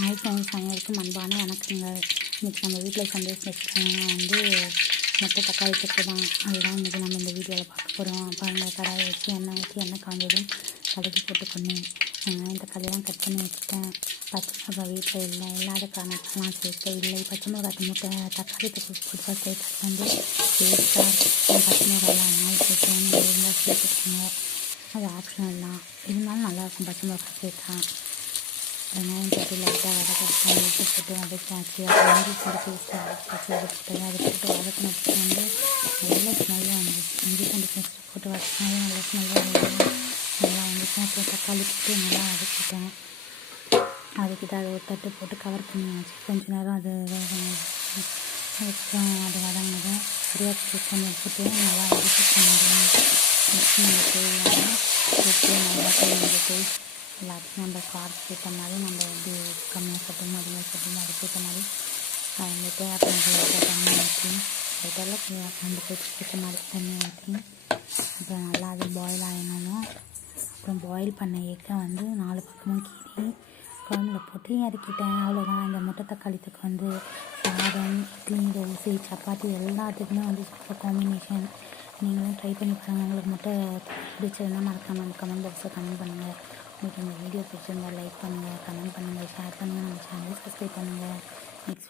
Hi friends அனைவருக்கும் அன்பான வணக்கங்க. இன்றைக்கி நம்ம வீட்டில் சந்தோஷம் வச்சுருக்காங்கன்னா வந்து மொட்டை தக்காளி தொக்கு தான். அதுதான் இன்றைக்கி நம்ம இந்த வீடியோவில் பார்க்க போகிறோம் பாருங்கள் கடாயை வச்சு எண்ணெய் ஊற்றி எண்ணெய் காஞ்சதும் கடுகு போட்டுக்கணும். இந்த கடையெல்லாம் கட் பண்ணி வச்சுட்டேன். பச்சை மிளகா வீட்டில் இல்லை இல்லாத காரணத்தெல்லாம் சேர்த்து இல்லை. பச்சை மிளகா முட்டை தக்காளி தொக்கு கொடுத்தா சேர்த்து வந்து டேஸ்ட்டாக பச்சை மிளகாலாம் நாள் சேர்த்தேன் இருந்தால் சேர்த்துக்கோங்க. அது ஆப்ஷனல் தான். இருந்தாலும் நல்லாயிருக்கும் பச்சை மிளகா சேர்த்தா வெங்காயம் போட்டு லைட்டாக வதக்கிட்டு உப்பு போட்டு வதக்காச்சு அப்புறம் இஞ்சி பூண்டு பேஸ்ட்டு அரைச்சி அதை போட்டு அதை போட்டு வதக்கினதுக்கு வந்து நல்ல ஸ்மெல்லாக வந்துச்சு இஞ்சி பூண்டு பேஸ்ட்டு போட்டு வதக்கினாலே நல்ல ஸ்மெல்லாக இருந்தது நல்லா வந்துச்சு அப்புறம் தக்காளி போட்டு நல்லா வதக்கிட்டேன் வதக்கிட்டு அதை ஒரு தட்டு போட்டு கவர் பண்ணியாச்சு கொஞ்ச நேரம் அது வேகணும் அதுக்கப்புறம் அது வதங்கினதும் கறிவேப்பிலை பண்ணி போட்டு நல்லா வதக்கி பண்ணிடுவேன் மிக்ஸ் பண்ணி தேவையான உப்பு நல்லா தேவையான எல்லாத்துக்கும் நம்ம காரத்துக்கு ஏற்ற மாதிரி நம்ம எப்படி கம்மியாக சாப்பிடணும் அதிகமாக சாப்பிடணும் அதுக்கு ஏற்ற மாதிரி வந்துட்டு அப்புறம் லைட்டாக தண்ணி ஊற்றி லைட்டெல்லாம் கொஞ்சம் நம்ம பேருக்கு ஏற்ற மாதிரி தண்ணி ஊற்றி அப்புறம் நல்லா அது பாயில் ஆகினோம் அப்புறம் பாயில் பண்ண எக்கை வந்து நாலு பக்கமும் கீறி குழம்புல போட்டு இறக்கிட்டேன். அவ்வளோதான் இந்த முட்டை தக்காளித்துக்கு வந்து சாதம் இட்லி தோசை சப்பாத்தி எல்லாத்துக்குமே வந்து சூப்பர் காம்பினேஷன் நீங்களும் ட்ரை பண்ணி பாருங்கள் உங்களுக்கு முட்டை பிடிச்சதுன்னா மறக்காமல் கமெண்ட் பாக்ஸில் கமெண்ட் பண்ணுங்கள் உங்களுக்கு இந்த வீடியோ பிடிச்சிருந்தா லைக் பண்ணுங்கள் கமெண்ட் பண்ணுங்கள் ஷேர் பண்ணுங்கள் நம்ம சேனலை சப்ஸ்கிரைப் பண்ணுங்கள் நெக்ஸ்ட்